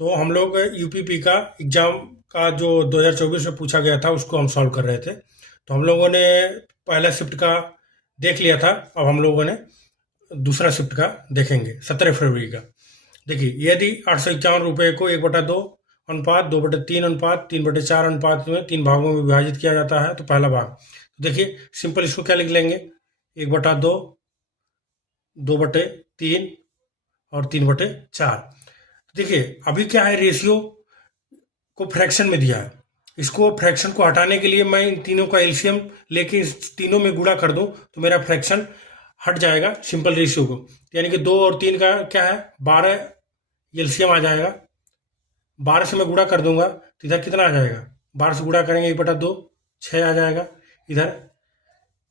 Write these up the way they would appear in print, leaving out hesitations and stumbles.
तो हम लोग यूपीपी का एग्ज़ाम का जो 2024 में पूछा गया था उसको हम सॉल्व कर रहे थे। तो हम लोगों ने पहला शिफ्ट का देख लिया था। अब हम लोगों ने दूसरा शिफ्ट का देखेंगे 17 फरवरी का। देखिए, यदि 851 रुपये को 1/2 अनुपात 2/3 अनुपात 3/4 अनुपात में 3 भागों में विभाजित किया जाता है तो पहला भाग। देखिए सिंपल, इसको क्या लिख लेंगे, 1/2, 2/3 और 3/4। देखिए अभी क्या है, रेशियो को फ्रैक्शन में दिया है। इसको फ्रैक्शन को हटाने के लिए मैं इन तीनों का एलसीएम लेके इस तीनों में गुणा कर दूं तो मेरा फ्रैक्शन हट जाएगा सिंपल रेशियो को। यानी कि 2 और 3 का क्या है, 12 एलसीएम आ जाएगा। 12 से मैं गुणा कर दूंगा तो इधर कितना आ जाएगा, 12 से गुणा करेंगे 1/2, 6 आ जाएगा। इधर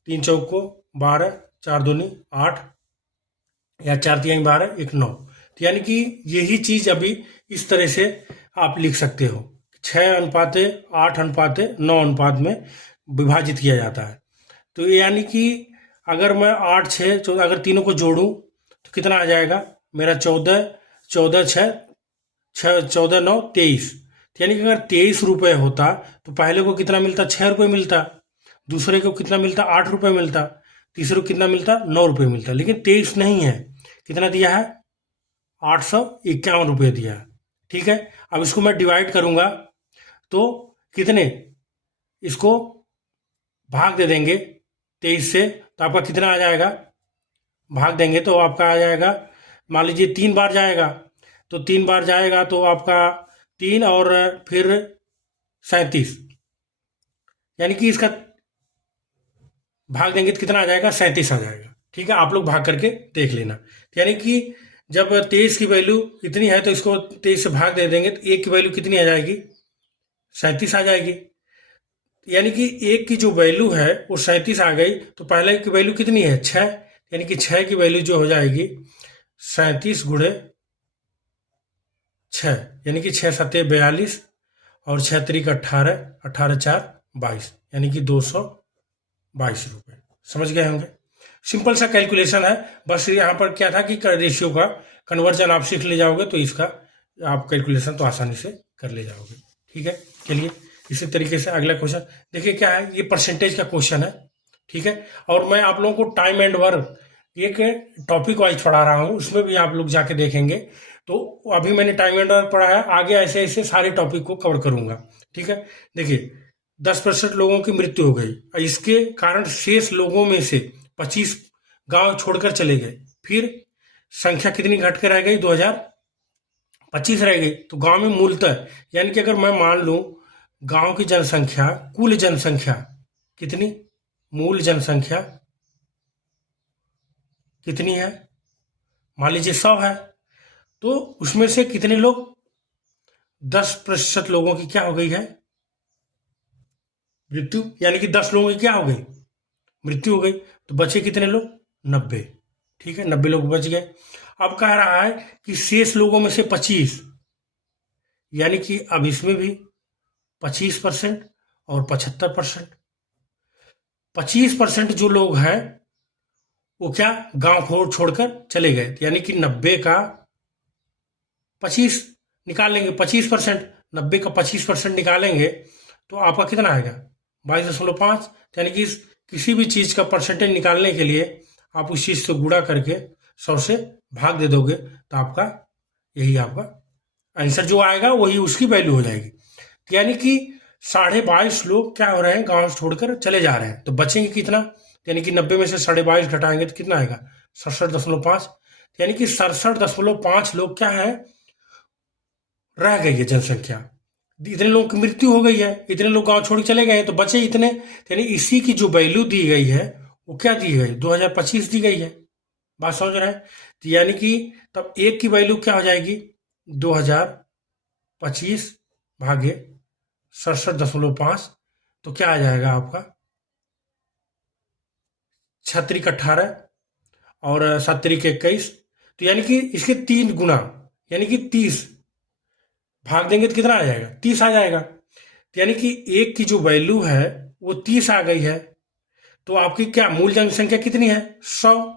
3 चौको 12, 4 दूनी 8 या 4 तिहाई 12, 1 9। तो यानी कि यही चीज अभी इस तरह से आप लिख सकते हो, 6:8:9 में विभाजित किया जाता है। तो यानी कि अगर मैं 8 6 14 अगर तीनों को जोड़ूं तो कितना आ जाएगा मेरा, 14 14 6 6 14 9 23। यानी कि अगर 23 रुपये होता तो पहले को कितना मिलता, 6 रुपये मिलता। दूसरे को कितना मिलता, 8 रुपये मिलता। तीसरे को कितना मिलता, 9 रुपये मिलता। लेकिन 23 नहीं है, कितना दिया है, 851 रुपये दिया है। ठीक है, अब इसको मैं डिवाइड करूंगा तो कितने, इसको भाग दे देंगे 23 से तो आपका कितना आ जाएगा, भाग देंगे तो आपका आ जाएगा, मान लीजिए 3 बार जाएगा तो 3 बार जाएगा तो आपका 3 और फिर 37, यानी कि इसका भाग देंगे तो कितना आ जाएगा, 37 आ जाएगा। ठीक है, आप लोग भाग करके देख लेना। यानी कि जब 23 की वैल्यू इतनी है तो इसको 23 से भाग दे देंगे तो 1 की वैल्यू कितनी आ जाएगी, 37 आ जाएगी। यानी कि 1 की जो वैल्यू है वो 37 आ गई तो पहले की वैल्यू कितनी है, 6। यानी कि 6 की वैल्यू जो हो जाएगी 37 गुणे 6, यानी कि 6 7 42 और 6 3 18, 18 4 22, यानी कि 222 रुपये। समझ गए होंगे, सिंपल सा कैलकुलेशन है। बस यहाँ पर क्या था कि रेशियो का कन्वर्जन आप सीख ले जाओगे तो इसका आप कैलकुलेशन तो आसानी से कर ले जाओगे। ठीक है, चलिए इसी तरीके से अगला क्वेश्चन देखिए क्या है, ये परसेंटेज का क्वेश्चन है। ठीक है, और मैं आप लोगों को टाइम एंड वर्क एक टॉपिक वाइज पढ़ा रहा हूँ, उसमें भी आप लोग जाके देखेंगे। तो अभी मैंने टाइम एंड वर्क पढ़ा है, आगे ऐसे ऐसे सारे टॉपिक को कवर करूंगा। ठीक है, देखिए 10% लोगों की मृत्यु हो गई, इसके कारण शेष लोगों में से 25 गांव छोड़कर चले गए। फिर संख्या कितनी घट कर रह गई, 2025 रह गई। तो गांव में मूलतः, यानी कि अगर मैं मान लूं गांव की जनसंख्या, कुल जनसंख्या कितनी, मूल जनसंख्या कितनी है, मान लीजिए 100 है, तो उसमें से कितने लोग, 10% लोगों की क्या हो गई है, मृत्यु। यानी कि 10 लोगों की क्या हो गई, मृत्यु हो गई। तो बचे कितने लोग, 90। ठीक है, 90 लोग बच गए। अब कह रहा है कि शेष लोगों में से 25, यानी कि अब इसमें भी 25% और 75%। 25% जो लोग हैं वो क्या, गांव छोड़कर चले गए। यानी कि 90 का 25 निकाल लेंगे, 25%, 90 का 25% निकालेंगे तो आपका कितना आएगा, 22.5। यानी कि किसी भी चीज का परसेंटेज निकालने के लिए आप उस चीज से गुणा करके 100 से भाग दे दोगे तो आपका यही आपका आंसर जो आएगा वही उसकी वैल्यू हो जाएगी। यानी कि 22.5 लोग क्या हो रहे हैं, गांव छोड़कर चले जा रहे हैं। तो बचेंगे कितना, यानी कि 90 में से 22.5 घटाएंगे तो कितना आएगा, 67.5। यानी कि 67.5 लोग क्या है, रह गई है जनसंख्या। इतने लोगों की मृत्यु हो गई है, इतने लोग गांव छोड़ के चले गए हैं, तो बचे इतने। यानी इसी की जो वैल्यू दी गई है वो क्या दी गई, 2025 दी गई है। बात समझ रहे हैं, तो यानी कि तब एक की वैल्यू क्या हो जाएगी, 2025 भागे 67.5। तो क्या आ जाएगा आपका, 6 18 और 7 21। तो यानी कि इसके 3 गुना, यानी कि 30 भाग देंगे तो कितना आ जाएगा, 30 आ जाएगा। तो यानी कि एक की जो वैल्यू है वो 30 आ गई है। तो आपकी क्या मूल जनसंख्या कितनी है, 100।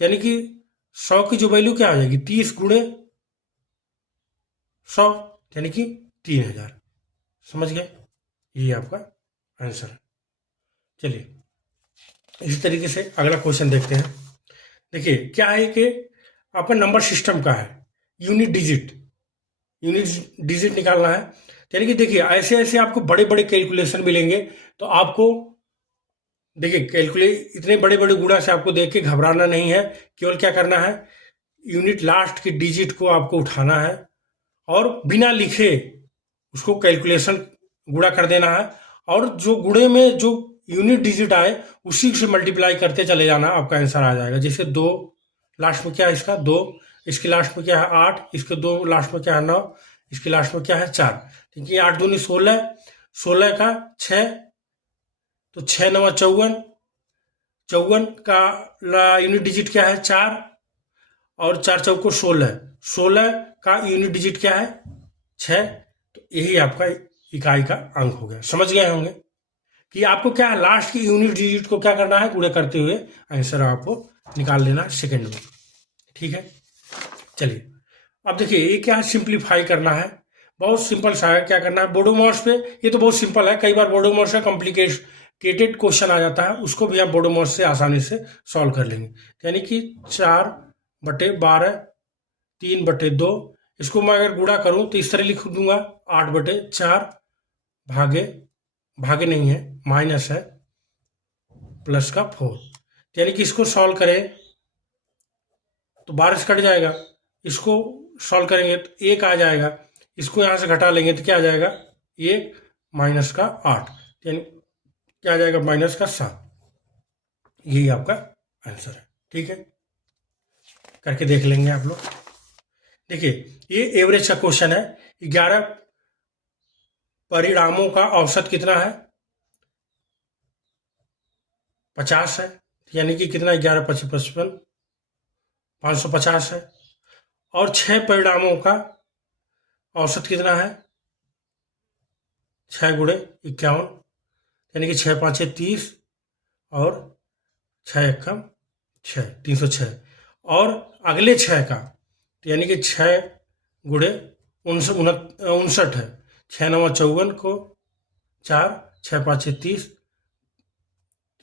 तो यानी कि 100 की जो वैल्यू क्या आ जाएगी, 30 गुणे 100 यानी कि 3000। समझ गए, यही आपका आंसर है। चलिए इसी तरीके से अगला क्वेश्चन देखते हैं। देखिए क्या है कि आपका नंबर सिस्टम का है, यूनिट डिजिट निकालना है। यानी कि देखिए ऐसे ऐसे आपको बड़े बड़े कैलकुलेशन मिलेंगे, तो आपको देखिए कैलकुलेट इतने बड़े बड़े गुणा से आपको देख के घबराना नहीं है। केवल क्या करना है, यूनिट लास्ट की डिजिट को आपको उठाना है और बिना लिखे उसको कैलकुलेशन गुणा कर देना है, और जो गुणे में जो यूनिट डिजिट आए उसी से मल्टीप्लाई करते चले जाना, आपका आंसर आ जाएगा। जैसे 2 लास्ट में क्या है इसका 2, इसके लास्ट में क्या है 8, इसके 2 लास्ट में क्या है 9, इसके लास्ट में क्या है 4। ठीक है, 8 दूनी 16, 16 का 6, तो 6 9 54, 54 का यूनिट डिजिट क्या है 4, और 4 चौको 16, 16 का यूनिट डिजिट क्या है 6। तो यही आपका इकाई का अंक हो गया। समझ गए होंगे कि आपको क्या है, लास्ट की यूनिट डिजिट को क्या करना है, गुणा करते हुए आंसर आपको निकाल लेना सेकंड में। ठीक है, चलिए अब देखिए ये क्या है, सिंप्लीफाई करना है। बहुत सिंपल सा है, क्या करना है, बोडोमॉस पे, ये तो बहुत सिंपल है। कई बार बोडोमॉस का कॉम्प्लिकेटेड क्वेश्चन आ जाता है, उसको भी आप बोडोमॉस से आसानी से सॉल्व कर लेंगे। यानी कि 4/12, 3/2, इसको मैं अगर गुणा करूं तो इस तरह लिख दूंगा 8/4, भागे नहीं है, माइनस है, प्लस का 4। यानी कि इसको सॉल्व करें तो 12 से कट जाएगा, इसको सॉल्व करेंगे तो 1 आ जाएगा, इसको यहाँ से घटा लेंगे तो क्या आ जाएगा 1 माइनस का 8, यानी क्या आ जाएगा माइनस का 7। यही आपका आंसर है। ठीक है, करके देख लेंगे आप लोग। देखिए ये एवरेज का क्वेश्चन है। 11 परिणामों का औसत कितना है 50 है, यानी कि कितना 11 × 55 550 है। और 6 परिणामों का औसत कितना है 6 × 51, यानी कि 6 × 5 = 30, और 6 × 1 = 6, 306। और अगले 6 का तो यानी कि 6 × 59 है, 6 9 54 को 4, 6 × 5 = 30,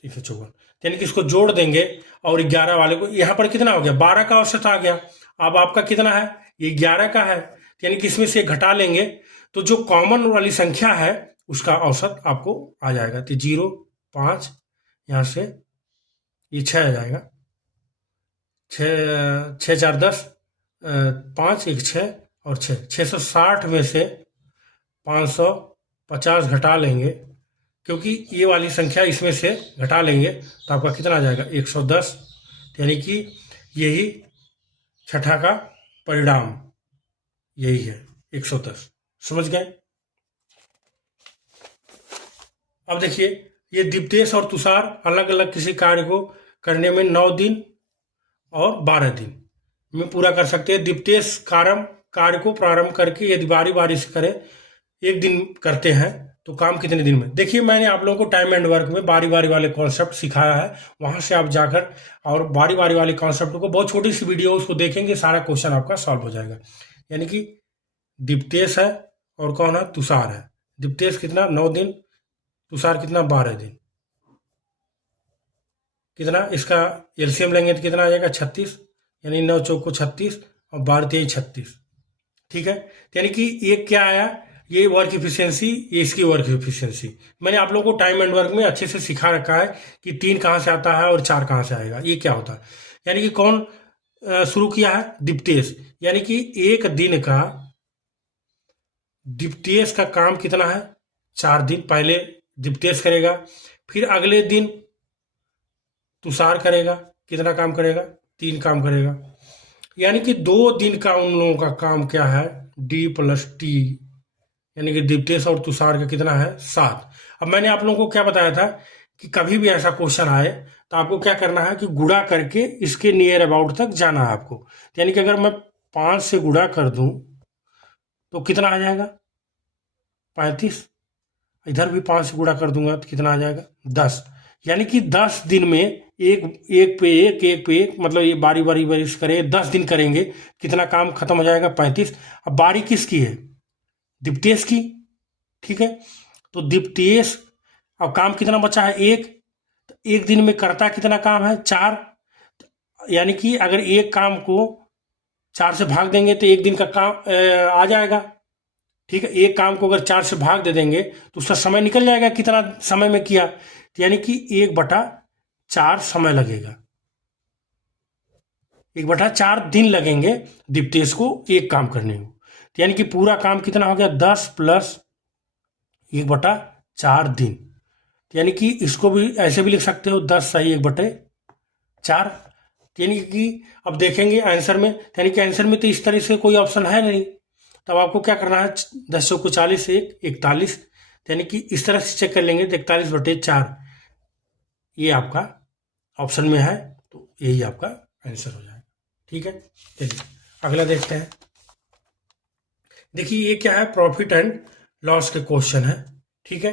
354। यानी कि इसको जोड़ देंगे और 11 वाले को, यहाँ पर कितना हो गया 12 का औसत आ गया। अब आपका कितना है, ये 11 का है, यानी कि इसमें से घटा लेंगे तो जो कॉमन वाली संख्या है उसका औसत आपको आ जाएगा। तो 0 5, यहाँ से ये 6 आ जाएगा, 6 4 10, 5 1 6 और 6, 660 में से 550 घटा लेंगे, क्योंकि ये वाली संख्या इसमें से घटा लेंगे तो आपका कितना आ जाएगा 110। यानी कि यही छठा का परिणाम यही है 110। समझ गए। अब देखिए ये दीप्तेश और तुषार अलग अलग किसी कार्य को करने में 9 दिन और 12 दिन में पूरा कर सकते हैं। दीप्तेश कार्य को प्रारंभ करके यदि बारी बारी से करें, 1 दिन करते हैं तो काम कितने दिन में। देखिए मैंने आप लोगों को टाइम एंड वर्क में बारी बारी वाले कॉन्सेप्ट सिखाया है, वहां से आप जाकर और बारी बारी वाले कॉन्सेप्ट को, बहुत छोटी सी वीडियो उसको देखेंगे, सारा क्वेश्चन आपका सॉल्व हो जाएगा। यानी कि दीप्तेश है और कौन है तुषार है। दीप्तेश कितना 9 दिन, तुषार कितना 12 दिन। कितना इसका एलसीएम लेंगे तो कितना आ जाएगा 36, यानी 9 चौको 36 और 12 3 36। ठीक है, यानी कि ये क्या आया, ये वर्क इफिशियंसी, ये इसकी वर्क इफिशियंसी। मैंने आप लोगों को टाइम एंड वर्क में अच्छे से सिखा रखा है कि 3 कहाँ से आता है और 4 कहाँ से आएगा, ये क्या होता है। यानी कि कौन शुरू किया है दीप्तेश, यानी कि 1 दिन का दीप्तेश का काम कितना है 4 दिन। पहले दीप्तेश करेगा, फिर अगले दिन तुषार करेगा, कितना काम करेगा 3 काम करेगा। यानी कि 2 दिन का उन लोगों का काम क्या है D + T, यानी कि दीप्तेश और तुषार का कितना है 7। अब मैंने आप लोगों को क्या बताया था कि कभी भी ऐसा क्वेश्चन आए तो आपको क्या करना है कि गुणा करके इसके नियर अबाउट तक जाना है आपको। यानी कि अगर मैं 5 से गुणा कर दूं तो कितना आ जाएगा 35, इधर भी 5 से गुणा कर दूंगा तो कितना आ जाएगा 10। यानी कि 10 दिन में एक एक पे एक मतलब ये बारी बारी बारी से करें, 10 दिन करेंगे, कितना काम खत्म हो जाएगा? 35। अब बारी किसकी है? दीप्तेश की। ठीक है, तो दीप्तेश, अब काम कितना बचा है? एक। तो एक दिन में करता कितना काम है? 4। यानी कि अगर एक काम को 4 से भाग देंगे तो एक दिन का काम आ जाएगा। ठीक है, एक काम को अगर 4 से भाग दे देंगे तो उसका समय निकल जाएगा, कितना समय में किया। तो यानी कि 1/4 समय लगेगा, 1/4 दिन लगेंगे दीप्तेश को एक काम करने में। तो यानी कि पूरा काम कितना हो गया? 10 प्लस 1/4 दिन। तो यानी कि इसको भी ऐसे भी लिख सकते हो, 10 सही 1/4। यानी कि अब देखेंगे आंसर में, यानी कि आंसर में तो इस तरह से कोई ऑप्शन है नहीं। तब आपको क्या करना है? 10 चौको 40, 41। यानी कि इस तरह से चेक कर लेंगे तो 41/4 ये आपका ऑप्शन में है, तो यही आपका आंसर हो जाएगा। ठीक है, चलिए अगला देखते हैं। देखिए ये क्या है? प्रॉफिट एंड लॉस के क्वेश्चन है। ठीक है,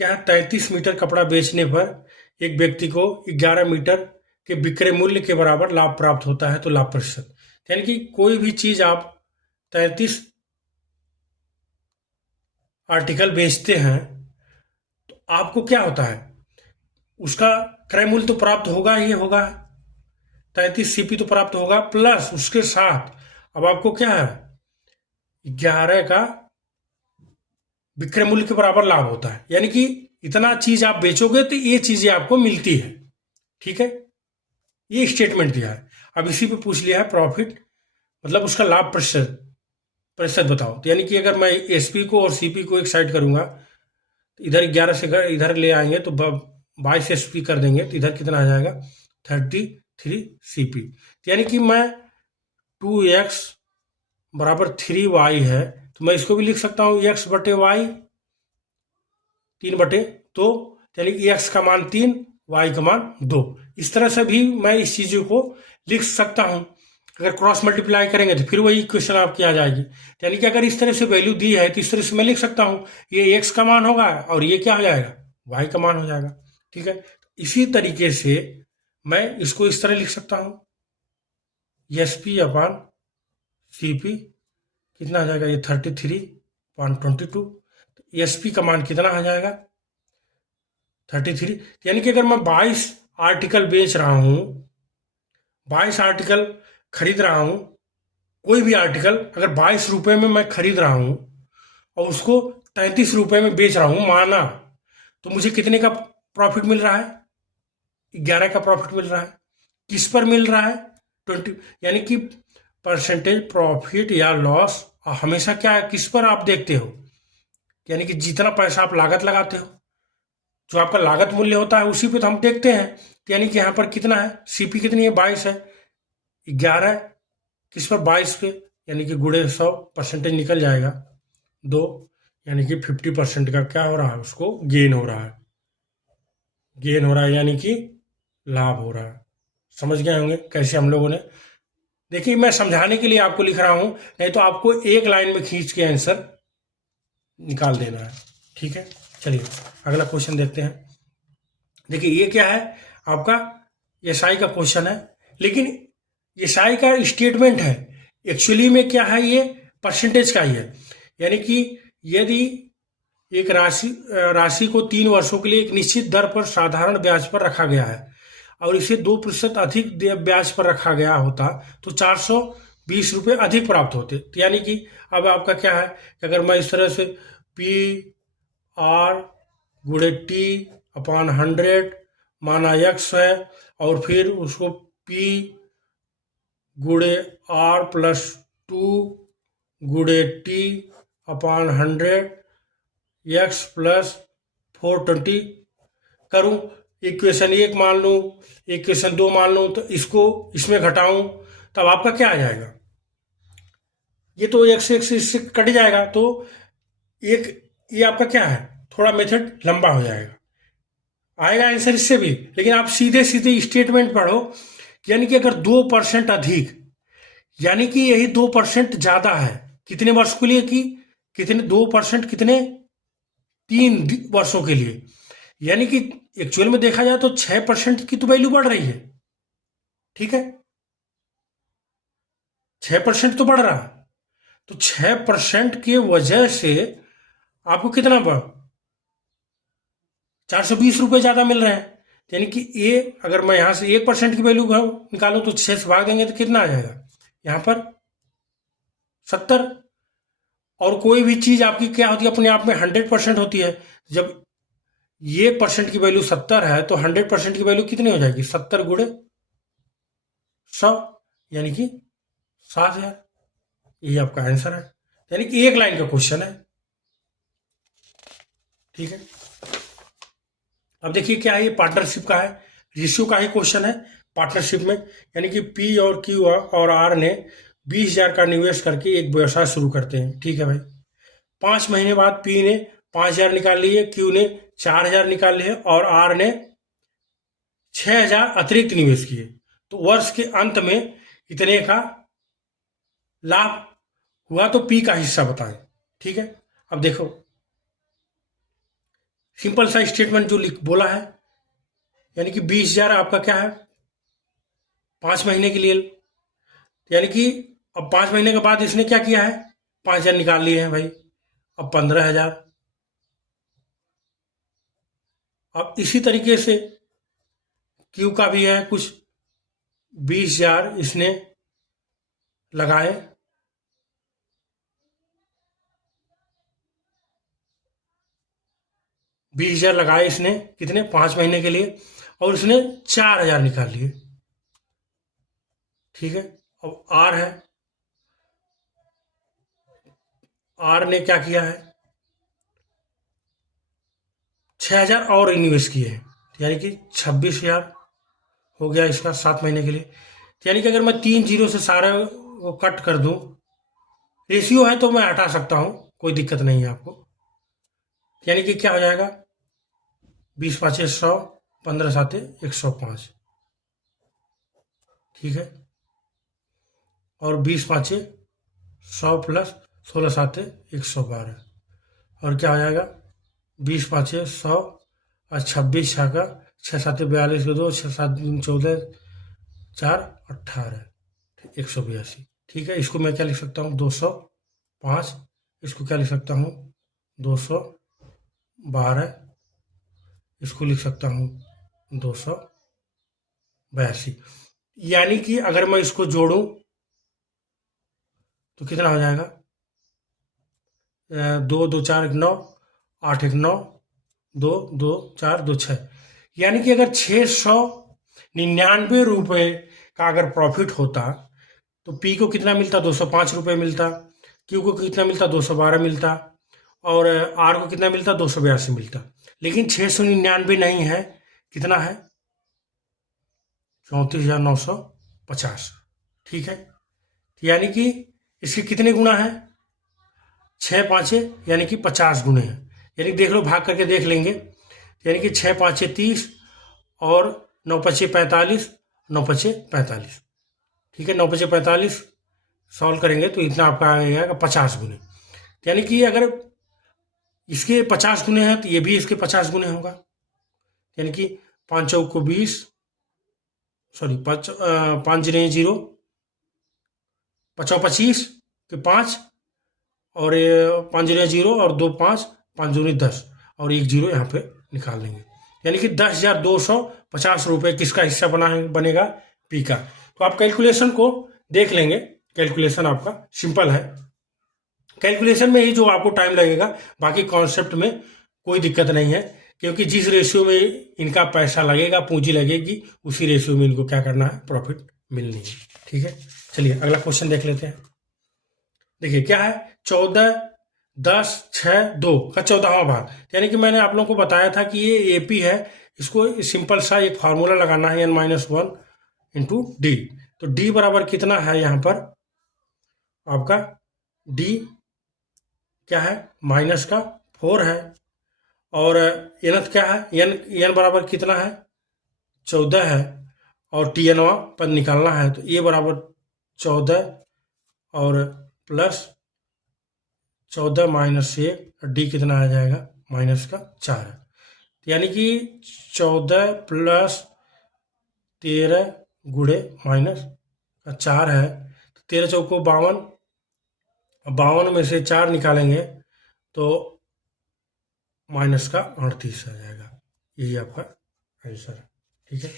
क्या है? 33 मीटर कपड़ा बेचने पर एक व्यक्ति को 11 मीटर के विक्रय मूल्य के बराबर लाभ प्राप्त होता है, तो लाभ प्रतिशत। यानी कि कोई भी चीज आप 33 आर्टिकल बेचते हैं तो आपको क्या होता है? उसका क्रय मूल्य तो प्राप्त होगा ही होगा, 33 सीपी तो प्राप्त होगा, प्लस उसके साथ अब आपको क्या है? 11 का विक्रय मूल्य के बराबर लाभ होता है। यानी कि इतना चीज आप बेचोगे तो ये चीजें आपको मिलती है। ठीक है, ये स्टेटमेंट दिया है। अब इसी पे पूछ लिया है प्रॉफिट, मतलब उसका लाभ प्रतिशत प्रतिशत बताओ। तो यानी कि अगर मैं एसपी को और सीपी को एक साइड करूंगा, तो इधर 11 से इधर ले आएंगे तो 22 एसपी कर देंगे, तो इधर कितना आ जाएगा? 33 सीपी। तो यानी कि मैं 2x बराबर 3y है, तो मैं इसको भी लिख सकता हूँ x/y 3/2। यानी कि x का मान 3, y का मान 2। इस तरह से भी मैं इस चीज़ों को लिख सकता हूँ। अगर क्रॉस मल्टीप्लाई करेंगे तो फिर वही इक्वेशन आपकी आ जाएगी। यानी कि अगर इस तरह से वैल्यू दी है तो इस तरह से मैं लिख सकता हूँ, ये x का मान होगा और ये क्या हो जाएगा? y का मान हो जाएगा। ठीक है, इसी तरीके से मैं इसको इस तरह लिख सकता हूँ, SP/CP कितना आ जाएगा? ये 33/22। SP का मान कितना आ जाएगा? 33। यानी कि अगर मैं 22 आर्टिकल बेच रहा हूँ, 22 आर्टिकल खरीद रहा हूँ, कोई भी आर्टिकल अगर 22 रुपये में मैं खरीद रहा हूँ और उसको 33 रुपये में बेच रहा हूँ माना, तो मुझे कितने का प्रॉफिट मिल रहा है? 11 का प्रॉफिट मिल रहा है। किस पर मिल रहा है? 20। यानी कि परसेंटेज प्रॉफिट या लॉस हमेशा क्या है? किस पर आप देखते हो? यानी कि जितना पैसा आप लागत लगाते हो, जो आपका लागत मूल्य होता है उसी पे तो हम देखते हैं। तो यानी कि यहाँ पर कितना है? सीपी कितनी है? 22 है, 11 किस पर? 22 पे, यानी कि गुणे 100 परसेंटेज निकल जाएगा 2। यानी कि 50% का क्या हो रहा है? उसको गेन हो रहा है, गेन हो रहा है, यानी कि लाभ हो रहा है। समझ गए होंगे कैसे हम लोगों ने। देखिए मैं समझाने के लिए आपको लिख रहा हूं, नहीं तो आपको एक लाइन में खींच के आंसर निकाल देना है। ठीक है, चलिए अगला क्वेश्चन देखते हैं। देखिए ये क्या है? आपका एसआई का क्वेश्चन है, लेकिन एसआई का स्टेटमेंट है, एक्चुअली में क्या है? ये परसेंटेज का ही है। यानी कि यदि एक राशि को 3 वर्षों के लिए एक निश्चित दर पर साधारण ब्याज पर रखा गया है और इसे 2% अधिक ब्याज पर रखा गया होता तो 420 रुपये अधिक प्राप्त होते। तो यानी कि अब आपका क्या है कि अगर मैं इस तरह से PR/T/100 माना x है, और फिर उसको P/R+2/T/100 x+420 करूं, इक्वेशन 1 मान लूं, इक्वेशन 2 मान लूं, तो इसको इसमें घटाऊं, तब आपका क्या आ जाएगा? ये तो x इससे कट जाएगा, तो एक ये आपका क्या है? थोड़ा मेथड लंबा हो जाएगा, आएगा आंसर इससे भी। लेकिन आप सीधे सीधे स्टेटमेंट पढ़ो, यानी कि अगर 2% अधिक, यानी कि यही 2% ज्यादा है कितने वर्ष के लिए? कि कितने 2% कितने? 3 वर्षों के लिए। यानी कि एक्चुअल में देखा जाए तो 6% की तो वैल्यू बढ़ रही है, ठीक है, 6% तो बढ़ रहा है। तो 6% की वजह से आपको कितना बढ़ 420 रुपये ज़्यादा मिल रहे हैं। यानी कि ये अगर मैं यहाँ से 1% की वैल्यू निकालूं तो 6 से भाग देंगे तो कितना आ जाएगा यहाँ पर 70। और कोई भी चीज़ आपकी क्या होती है अपने आप में 100% होती है। जब ये परसेंट की वैल्यू 70 है तो 100% की वैल्यू कितनी हो जाएगी 70 गुणे 100 यानी कि 7000। ये आपका आंसर है। यानी कि एक लाइन का क्वेश्चन है, ठीक है। अब देखिए क्या है, ये पार्टनरशिप का है, रेशियो का ही क्वेश्चन है पार्टनरशिप में। यानी कि पी और क्यू और आर ने 20,000 का निवेश करके एक व्यवसाय शुरू करते हैं, ठीक है भाई। 5 महीने बाद पी ने 5,000 निकाल लिए, क्यू ने 4,000 निकाल लिए और आर ने 6,000 अतिरिक्त निवेश किए। तो वर्ष के अंत में इतने का लाभ हुआ, तो पी का हिस्सा बताएं, ठीक है। अब देखो सिंपल सा स्टेटमेंट जो लिख बोला है, यानी कि 20,000 आपका क्या है 5 महीने के लिए। यानी कि अब 5 महीने के बाद इसने क्या किया है 5,000 निकाल लिए हैं भाई, अब 15,000। अब इसी तरीके से क्यू का भी है कुछ 20,000 इसने लगाए, लगाए इसने कितने 5 महीने के लिए और इसने 4,000 निकाल लिए, ठीक है। अब आर है, आर ने क्या किया है 6,000 और इन्वेस्ट किए हैं, यानी कि 26,000 हो गया इसका 7 महीने के लिए। यानी कि अगर मैं 3 जीरो से सारे को कट कर दूं, रेशियो है तो मैं हटा सकता हूं, कोई दिक्कत नहीं है आपको। यानी कि क्या हो जाएगा 20 पाँचे 100, 15 साते 105, ठीक है। और 20 पाँचे 100 प्लस 16 साते 112, और क्या हो जाएगा 20 पाँचे 100 और 26 छः का 6 साते 42 के 2, 6 7 14, 4 18 182, ठीक है। इसको मैं क्या लिख सकता हूँ 205, इसको क्या लिख सकता हूँ 212, इसको लिख सकता हूँ 282। यानी कि अगर मैं इसको जोड़ूं तो कितना हो जाएगा 2 2 4 1 9, 8 1 9, 2 2 4 2 6। यानी कि अगर 699 रुपये का अगर प्रॉफिट होता तो पी को कितना मिलता 205 रुपये मिलता, क्यू को कितना मिलता 212 मिलता, और आर को कितना मिलता 282 मिलता। लेकिन 699 नहीं है, कितना है 34,950, ठीक है। यानी कि इसके कितने गुना है 6 पाँचे यानी कि 50 गुने हैं। यानी देख लो भाग करके देख लेंगे, यानी कि 6 पाँचे 30 और 9 पचे 45, 9 पचे 45, ठीक है। 9 पचे 45 सॉल्व करेंगे तो इतना आपका आएगा 50 गुने। यानी कि अगर इसके 50 गुने हैं तो ये भी इसके 50 गुने होगा। यानी कि 5 चौक को 20, सॉरी 5 जिने 0, 25 के 5, और 5 जिने 0 और 2 5, 5 दूनी 10 और 1 0 यहाँ पे निकाल देंगे। यानी कि 10,250 रुपये किसका हिस्सा बनेगा पी का। तो आप कैलकुलेशन को देख लेंगे, कैलकुलेशन आपका सिंपल है। कैलकुलेशन में ही जो आपको टाइम लगेगा, बाकी कॉन्सेप्ट में कोई दिक्कत नहीं है, क्योंकि जिस रेशियो में इनका पैसा लगेगा, पूंजी लगेगी, उसी रेशियो में इनको क्या करना है प्रॉफिट मिलनी है, ठीक है। चलिए अगला क्वेश्चन देख लेते हैं। देखिए क्या है 14 10 6 2 का 14वां भाग। यानी कि मैंने आप लोगों को बताया था कि ये एपी है, इसको सिंपल सा एक फार्मूला लगाना है n-1 इंटू डी। तो डी बराबर कितना है यहाँ पर आपका डी क्या है माइनस का 4 है, और एन क्या है एन बराबर कितना है 14 है, और टी एनवा पद निकालना है तो ए बराबर 14 और प्लस 14 माइनस 1, डी कितना आ जाएगा -4 है। तो यानी कि 14 प्लस 13 गुणे माइनस 4 है, तो 13 चौको 52, 52 में से 4 निकालेंगे तो माइनस का 38 आ जाएगा। यही आपका आंसर है। ठीक है,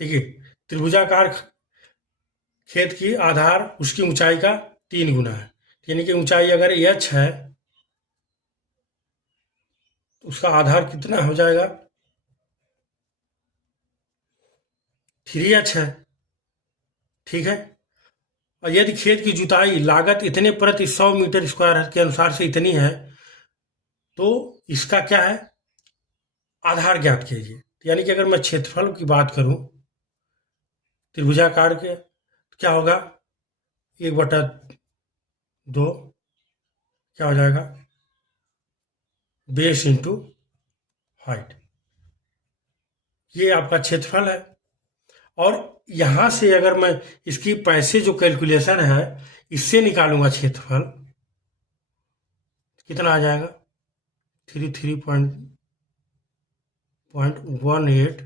देखिए त्रिभुजाकार खेत की आधार उसकी ऊंचाई का 3 गुना है, यानी कि ऊंचाई अगर h है तो उसका आधार कितना हो जाएगा, 3h है। ठीक है, और यदि खेत की जुताई लागत इतने प्रति 100 मीटर स्क्वायर के अनुसार से इतनी है तो इसका क्या है, आधार ज्ञात कीजिए। यानी कि अगर मैं क्षेत्रफल की बात करूं त्रिभुजाकार के तो क्या होगा, 1/2 क्या हो जाएगा, बेस इंटू हाइट, ये आपका क्षेत्रफल है। और यहां से अगर मैं इसकी पैसे जो कैलकुलेशन है इससे निकालूंगा क्षेत्रफल, कितना आ जाएगा, 33.18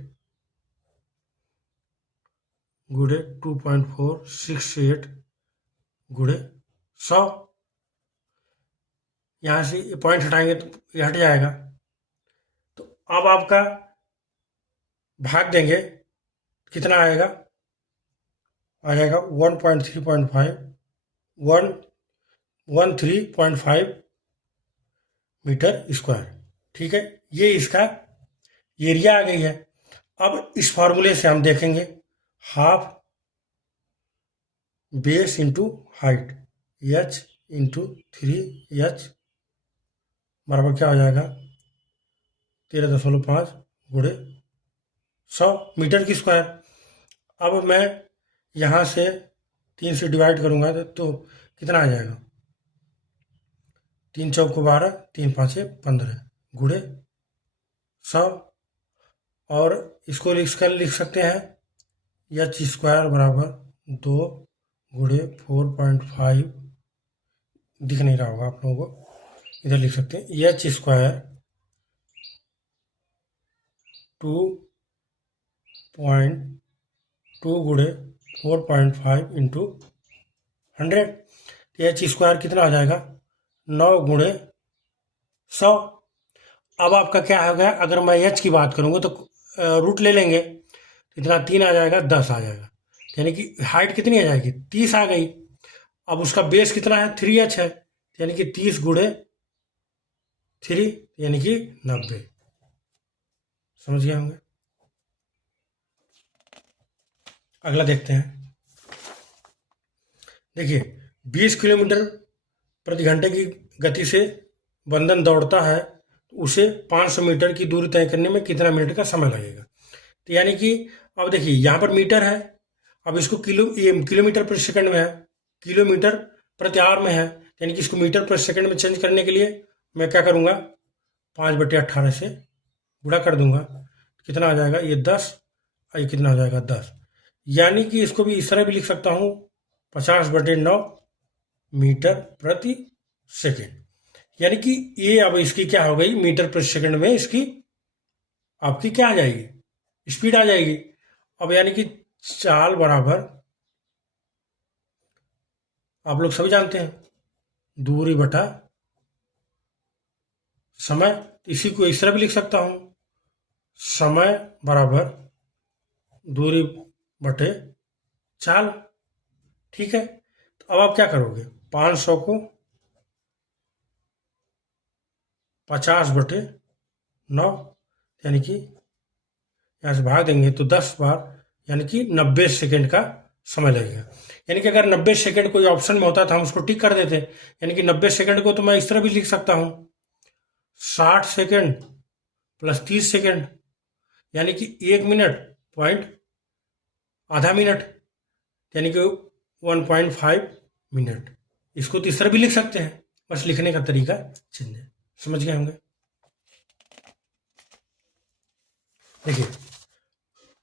गुणे 2.468 गुणे 100, यहाँ से पॉइंट हटाएंगे तो ये हट जाएगा। तो अब आपका भाग देंगे कितना आएगा, आ जाएगा 1.13.5 मीटर स्क्वायर। ठीक है, ये इसका एरिया आ गई है। अब इस फॉर्मूले से हम देखेंगे half base into height, h into 3h बराबर क्या हो जाएगा, 13.5 गुणे 100 मीटर की स्क्वायर। अब मैं यहाँ से 3 से डिवाइड करूँगा तो कितना आ जाएगा, 3 चौको 12, 3 पाँचे 15 गुणे 100, और इसको लिख सकते हैं h स्क्वायर बराबर 2 गुणे 4.5, दिख नहीं रहा होगा आप लोगों को, इधर लिख सकते हैं h स्क्वायर 2.2 गुणे 4.5 इंटू 100, h स्क्वायर कितना आ जाएगा, 9 गुणे 100। अब आपका क्या हो गया, अगर मैं h की बात करूँगा तो रूट ले लेंगे, इतना 3 आ जाएगा, 10 आ जाएगा, यानी कि हाइट कितनी आ जाएगी, 30 आ गई। अब उसका बेस कितना है, 3h है, यानी कि 30 गुणे 3 यानी कि 90, समझ गए होंगे। अगला देखते हैं, देखिए 20 किलोमीटर प्रति घंटे की गति से बंधन दौड़ता है, उसे 500 मीटर की दूरी तय करने में कितना मिनट का समय लगेगा। तो यानी कि अब देखिए यहाँ पर मीटर है, अब इसको किलोमीटर प्रति सेकंड में है, किलोमीटर प्रति आवर में है, यानी कि इसको मीटर प्रति सेकंड में चेंज करने के लिए मैं क्या करूँगा, 5/18 से गुणा कर दूंगा, कितना आ जाएगा, ये 10, और ये कितना हो जाएगा 10, यानी कि इसको भी इस तरह भी लिख सकता हूँ 50/9 मीटर प्रति सेकंड। यानी कि ये अब इसकी क्या हो गई, मीटर प्रति सेकंड में इसकी आपकी क्या आ जाएगी, स्पीड आ जाएगी। अब यानी कि चाल बराबर, आप लोग सभी जानते हैं, दूरी बटा समय, इसी को इस तरह भी लिख सकता हूं, समय बराबर दूरी बटे चाल। ठीक है, तो अब आप क्या करोगे, 500 को 50/9, यानी कि यहाँ से भाग देंगे तो 10 बार, यानी कि 90 सेकंड का समय लगेगा। यानी कि अगर 90 सेकंड कोई ऑप्शन में होता था हम उसको टिक कर देते, यानी कि 90 सेकंड को तो मैं इस तरह भी लिख सकता हूँ 60 सेकंड प्लस 30 सेकंड, यानी कि 1 मिनट पॉइंट आधा मिनट, यानी कि 1.5 मिनट। इसको तो इस तरह भी लिख सकते हैं, बस लिखने का तरीका चेंज है, समझ गए होंगे। देखिए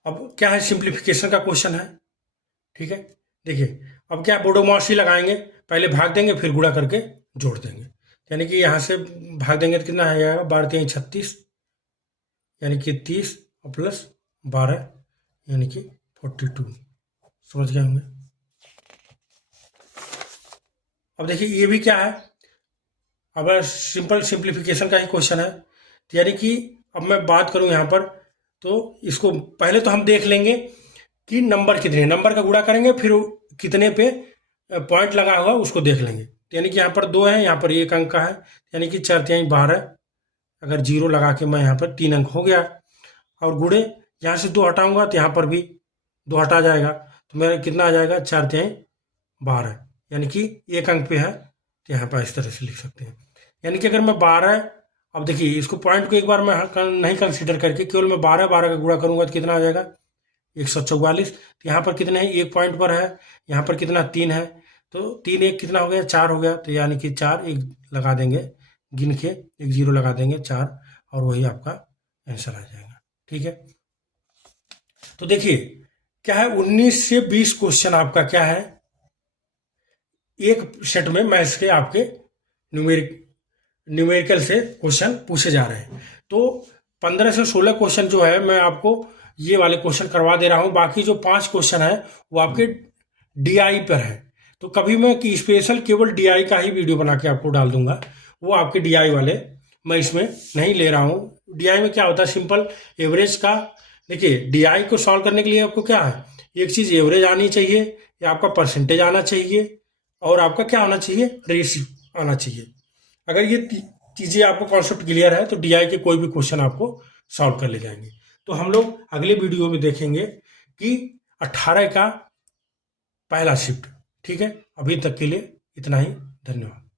अब क्या है, सिंप्लीफिकेशन का क्वेश्चन है। ठीक है, देखिए अब क्या बोडोमॉसी लगाएंगे, पहले भाग देंगे फिर गुणा करके जोड़ देंगे, यानी कि यहाँ से भाग देंगे तो कितना आ जाएगा, 12 36, यानी कि 30 और प्लस 12 यानी कि 42। समझ गए होंगे। अब देखिए ये भी क्या है, अब सिंपल सिंप्लीफिकेशन का ही क्वेश्चन है। तो यानी कि अब मैं बात करूं यहाँ पर, तो इसको पहले तो हम देख लेंगे कि नंबर कितने, नंबर का गुणा करेंगे, फिर कितने पे पॉइंट लगा होगा उसको देख लेंगे। तो यानी कि यहाँ पर 2 है, यहाँ पर 1 अंक का है, यानी कि 4 × 12, अगर 0 लगा के मैं यहाँ पर 3 अंक हो गया। और गुणे यहाँ से 2 हटाऊंगा तो यहाँ पर भी 2 हटा जाएगा, तो मेरा कितना आ जाएगा, 4 × 12, यानी कि 1 अंक पे है, तो यहाँ पर इस तरह से लिख सकते हैं। यानी कि अगर मैं 12, अब देखिए इसको पॉइंट को एक बार मैं नहीं कंसीडर करके केवल मैं 12 का गुणा करूंगा तो कितना आ जाएगा, 144। तो यहाँ पर कितने हैं, 1 पॉइंट पर है, यहाँ पर कितना 3 है, तो 3 1 कितना हो गया, 4 हो गया। तो यानी कि 4 1 लगा देंगे, गिन के 1 0 लगा देंगे, 4, और वही आपका आंसर आ जाएगा। ठीक है, तो देखिए क्या है, 19 से 20 क्वेश्चन आपका क्या है, एक सेट में मैथ्स के आपके न्यूमेरिकल से क्वेश्चन पूछे जा रहे हैं। तो 15 से 16 क्वेश्चन जो है मैं आपको ये वाले क्वेश्चन करवा दे रहा हूँ, बाकी जो 5 क्वेश्चन है वो आपके डीआई पर है। तो कभी मैं कि स्पेशल केवल डीआई का ही वीडियो बना के आपको डाल दूंगा, वो आपके डीआई वाले मैं इसमें नहीं ले रहा हूँ। डीआई में क्या होता है, सिंपल एवरेज का, देखिए डीआई को सॉल्व करने के लिए आपको क्या है, एक चीज़ एवरेज आनी चाहिए, या आपका परसेंटेज आना चाहिए, और आपका क्या होना चाहिए, रेशियो आना चाहिए। अगर ये चीज़ें आपको कॉन्सेप्ट क्लियर है तो डीआई के कोई भी क्वेश्चन आपको सॉल्व कर ले जाएंगे। तो हम लोग अगले वीडियो में देखेंगे कि 18 का पहला शिफ्ट। ठीक है, अभी तक के लिए इतना ही, धन्यवाद।